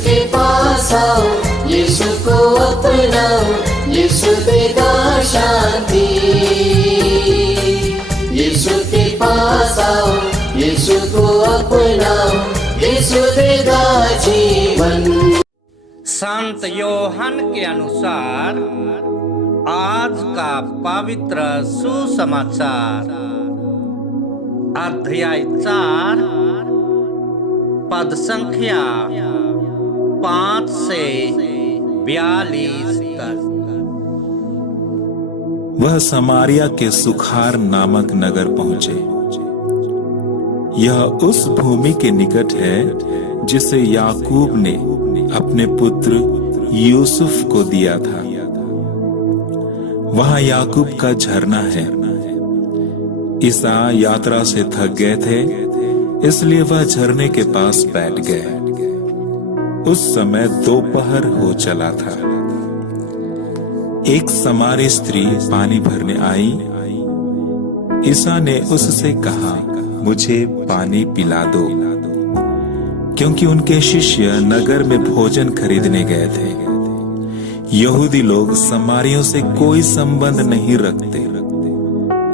के पास आओ, यीशु को अपनाओ, यीशु देगा शांति। यीशु के पास आओ, यीशु को अपनाओ, यीशु देगा जीवन। संत योहन के अनुसार आज का पवित्र सुसमाचार अध्याय 4 पद संख्या 5 से 42 तक। वह समारिया के सुखार नामक नगर पहुंचे। यह उस भूमि के निकट है जिसे याकूब ने अपने पुत्र यूसुफ को दिया था। वहां याकूब का झरना है। ईसा यात्रा से थक गए थे, इसलिए वह झरने के पास बैठ गए। उस समय दोपहर हो चला था। एक समारी स्त्री पानी भरने आई। ईसा ने उससे कहा, मुझे पानी पिला दो, क्योंकि उनके शिष्य नगर में भोजन खरीदने गए थे। यहूदी लोग समारियों से कोई संबंध नहीं रखते,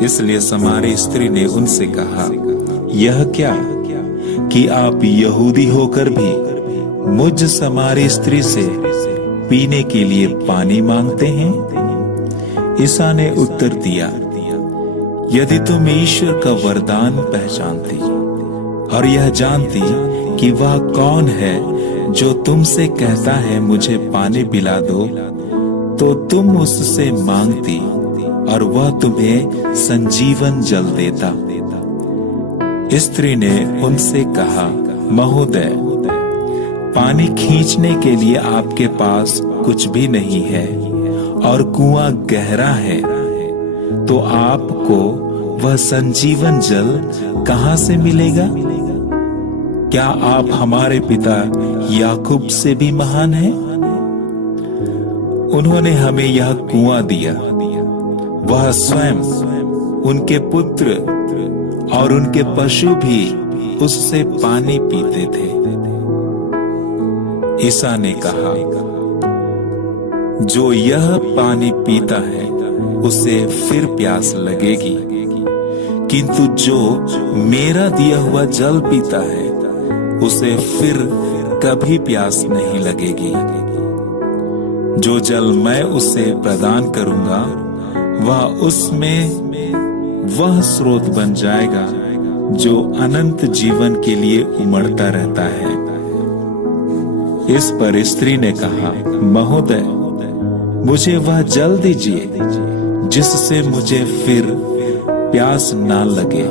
इसलिए समारी स्त्री ने उनसे कहा, यह क्या कि आप यहूदी होकर भी मुझ समारी स्त्री से पीने के लिए पानी मांगते हैं? ईसा ने उत्तर दिया, यदि तुम ईश्वर का वरदान पहचानती और यह जानती कि वह कौन है जो तुमसे कहता है मुझे पानी पिला दो, तो तुम उससे मांगती और वह तुम्हें संजीवन जल देता। स्त्री ने उनसे कहा, महोदय, पानी खींचने के लिए आपके पास कुछ भी नहीं है और कुआं गहरा है, तो आपको वह संजीवन जल कहां से मिलेगा? क्या आप हमारे पिता याकूब से भी महान हैं? उन्होंने हमें यह कुआं दिया। वह स्वयं, उनके पुत्र और उनके पशु भी उससे पानी पीते थे। ईसा ने कहा, जो यह पानी पीता है उसे फिर प्यास लगेगी, किंतु जो मेरा दिया हुआ जल पीता है उसे फिर कभी प्यास नहीं लगेगी। जो जल मैं उसे प्रदान करूंगा वह उसमें वह स्रोत बन जाएगा जो अनंत जीवन के लिए उमड़ता रहता है। इस पर स्त्री ने कहा, महोदय, मुझे वह जल दीजिए जिससे मुझे फिर प्यास ना लगे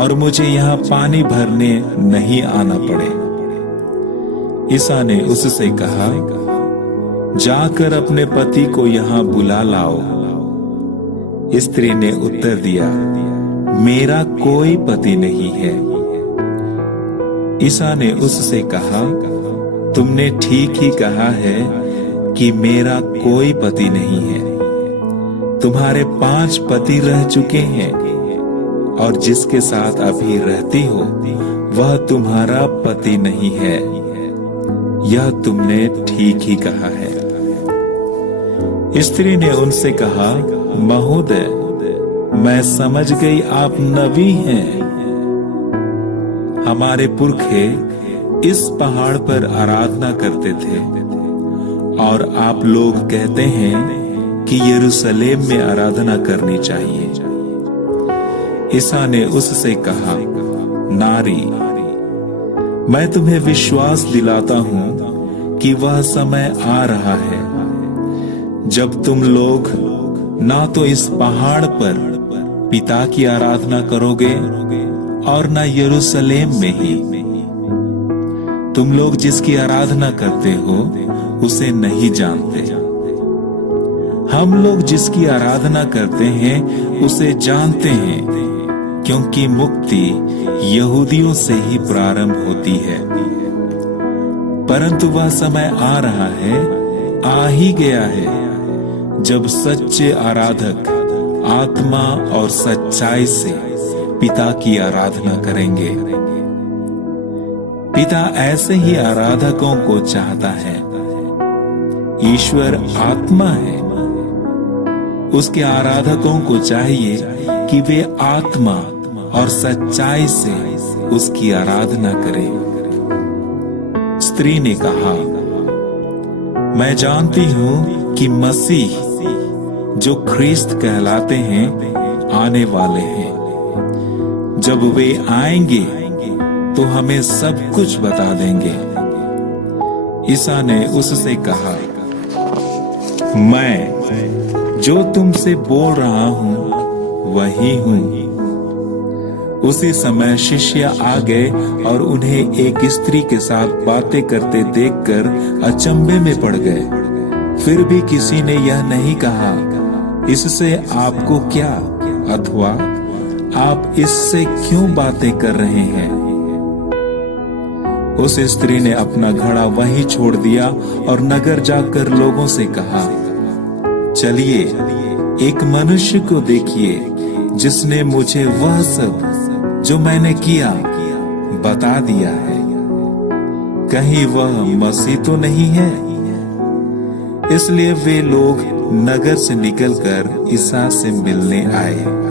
और मुझे यहाँ पानी भरने नहीं आना पड़े। ईसा ने उससे कहा, जाकर अपने पति को यहाँ बुला लाओ। स्त्री ने उत्तर दिया, मेरा कोई पति नहीं है। ईसा ने उससे कहा, तुमने ठीक ही कहा है कि मेरा कोई पति नहीं है। तुम्हारे 5 पति रह चुके हैं और जिसके साथ अभी रहती हो वह तुम्हारा पति नहीं है। यह तुमने ठीक ही कहा है। स्त्री ने उनसे कहा, महोदय, मैं समझ गई आप नबी हैं। हमारे पुरखे इस पहाड़ पर आराधना करते थे और आप लोग कहते हैं कि यरूशलेम में आराधना करनी चाहिए। ईसा ने उससे कहा, नारी, मैं तुम्हें विश्वास दिलाता हूं कि वह समय आ रहा है जब तुम लोग ना तो इस पहाड़ पर पिता की आराधना करोगे और ना यरूशलेम में ही। तुम लोग जिसकी आराधना करते हो उसे नहीं जानते। हम लोग जिसकी आराधना करते हैं उसे जानते हैं, क्योंकि मुक्ति यहूदियों से ही प्रारंभ होती है। परंतु वह समय आ रहा है, आ ही गया है, जब सच्चे आराधक आत्मा और सच्चाई से पिता की आराधना करेंगे। पिता ऐसे ही आराधकों को चाहता है। ईश्वर आत्मा है। उसके आराधकों को चाहिए कि वे आत्मा और सच्चाई से उसकी आराधना करें। स्त्री ने कहा, मैं जानती हूं कि मसीह जो ख्रिस्त कहलाते हैं आने वाले हैं। जब वे आएंगे तो हमें सब कुछ बता देंगे। ईसा ने उससे कहा, मैं जो तुमसे बोल रहा हूं वही हूं। उसी समय शिष्य आ गए और उन्हें एक स्त्री के साथ बातें करते देखकर अचंभे में पड़ गए। फिर भी किसी ने यह नहीं कहा, इससे आपको क्या, अथवा आप इससे क्यों बातें कर रहे हैं। उस स्त्री ने अपना घड़ा वहीं छोड़ दिया और नगर जाकर लोगों से कहा, चलिए एक मनुष्य को देखिए जिसने मुझे वह सब जो मैंने किया बता दिया है। कहीं वह मसीह तो नहीं है। इसलिए वे लोग नगर से निकलकर ईसा से मिलने आए।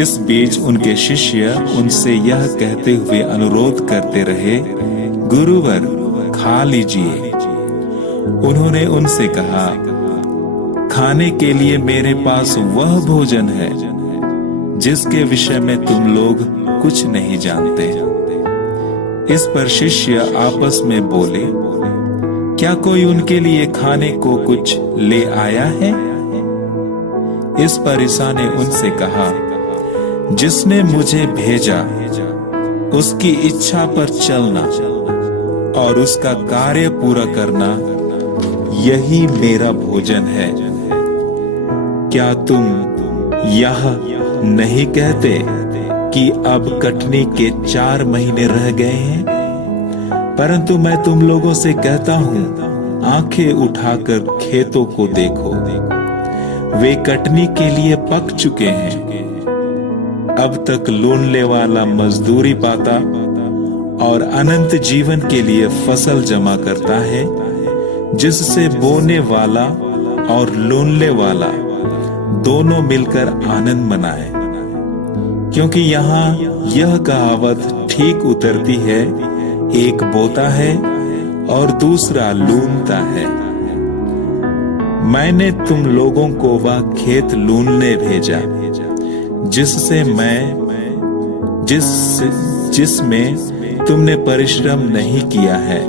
इस बीच उनके शिष्य उनसे यह कहते हुए अनुरोध करते रहे, गुरुवर खा लीजिए। उन्होंने उनसे कहा, खाने के लिए मेरे पास वह भोजन है जिसके विषय में तुम लोग कुछ नहीं जानते। इस पर शिष्य आपस में बोले, क्या कोई उनके लिए खाने को कुछ ले आया है? इस पर ईसा ने उनसे कहा, जिसने मुझे भेजा उसकी इच्छा पर चलना और उसका कार्य पूरा करना, यही मेरा भोजन है। क्या तुम यह नहीं कहते कि अब कटनी के 4 महीने रह गए हैं? परंतु मैं तुम लोगों से कहता हूं, आंखें उठाकर खेतों को देखो, वे कटनी के लिए पक चुके हैं। अब तक लूनने वाला मजदूरी पाता और अनंत जीवन के लिए फसल जमा करता है, जिससे बोने वाला और लूनने वाला दोनों मिलकर आनंद मनाए। क्योंकि यहाँ यह कहावत ठीक उतरती है, एक बोता है और दूसरा लूनता है। मैंने तुम लोगों को वह खेत लूनने भेजा जिसमें तुमने परिश्रम नहीं किया है।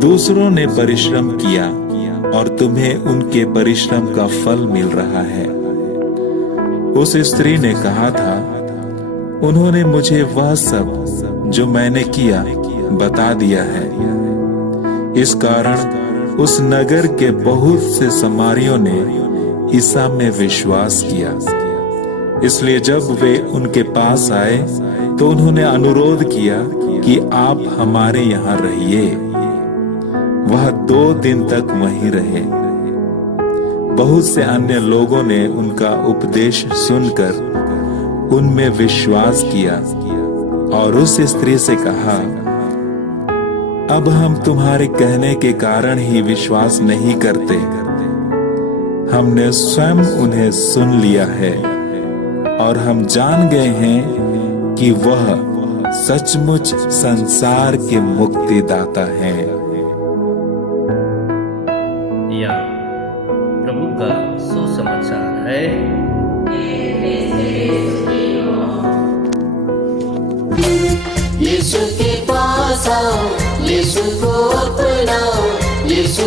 दूसरों ने परिश्रम किया और तुम्हें उनके परिश्रम का फल मिल रहा है। उस स्त्री ने कहा था, उन्होंने मुझे वह सब जो मैंने किया बता दिया है। इस कारण उस नगर के बहुत से समारियों ने ईसा में विश्वास किया। इसलिए जब वे उनके पास आए तो उन्होंने अनुरोध किया कि आप हमारे यहाँ रहिए। वह 2 दिन तक वहीं रहे। बहुत से अन्य लोगों ने उनका उपदेश सुनकर उनमें विश्वास किया और उस स्त्री से कहा, अब हम तुम्हारे कहने के कारण ही विश्वास नहीं करते। हमने स्वयं उन्हें सुन लिया है और हम जान गए हैं कि वह सचमुच संसार के मुक्तिदाता हैं। यह प्रभु का सुसमाचार है। यीशु के पास आओ, यीशु को अपनाओ, यीशु